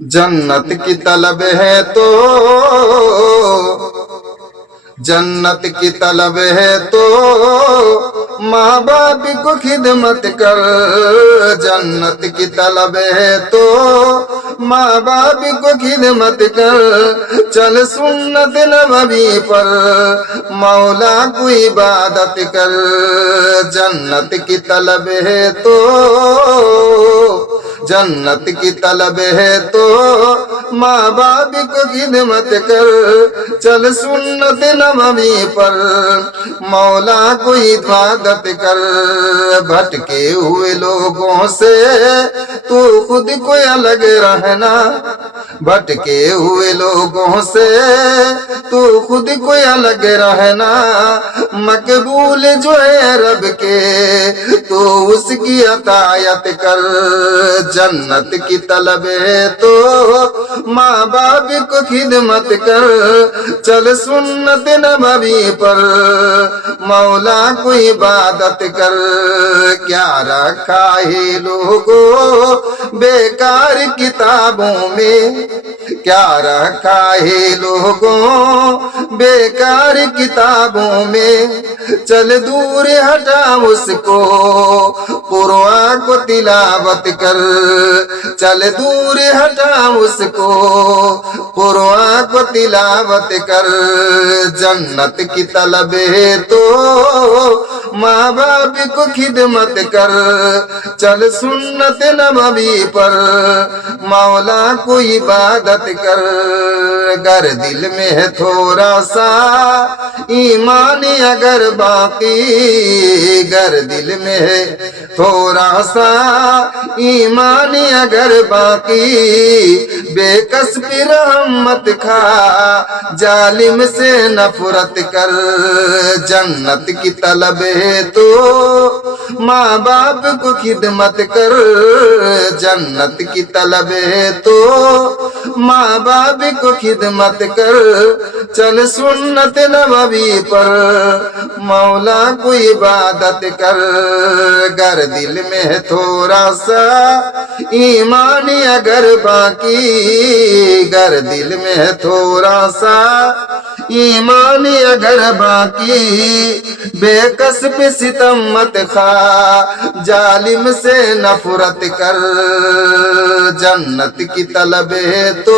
जन्नत की तलब है तो जन्नत की तलब है तो माँ बाप को खिदमत कर। जन्नत की तलब है तो माँ बाप को खिदमत कर। चल सुन्नत नबवी पर मौला को इबादत कर। जन्नत की तलब है तो जन्नत की तलब है तो माँ बाप को खिदमत कर। चल सुन्नत नबवी पर मौला को इबादत कर। भटके हुए लोगों से तू खुद को अलग रहना। भटके हुए लोगों से तू खुद को अलग रहना। मकबूल जो है रब के तो उसकी अतायत कर। जन्नत की तलब है तो माँ बाप को खिदमत कर। चल सुन्नत नबवी पर मौला को इबादत कर। क्या रखा है लोगों बेकार किताबों में। क्या रखा है लोगों बेकार किताबों में। चल दूर हटा उसको कुरान को तिलावत कर। चल दूर हटा उसको कुरान को तिलावत कर। जन्नत की तलब है तो माँ बाप को खिदमत कर। चल सुन्नत नबवी पर मौला को इबादत कर। गर दिल में है थोड़ा सा ईमान अगर बाकी। गर दिल में है थोड़ा सा ईमान अगर बाकी। बेकस पे रहमत खा जालिम से नफरत कर। जन्नत की तलब है तो माँ बाप को खिदमत कर। जन्नत की तलब है तो माँ बाप को खिदमत कर। चल सुन्नत नबवी पर मौला को इबादत कर। गर दिल में है थोड़ा सा ईमान अगर बाकी। गर दिल में है थोड़ा सा ईमान अगर बाकी। बेकस पे सितम मत खा जालिम से नफरत कर। जन्नत की तलब है तो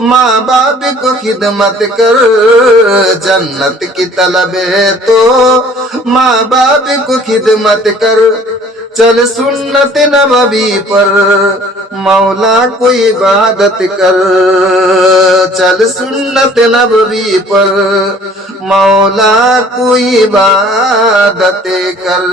माँ बाप को खिदमत कर। जन्नत की तलब है तो माँ बाप को खिदमत कर। चल सुन्नत नबवी पर मौला को इबादत कर। चल सुन्नत नबवी पर मौला को इबादत कर।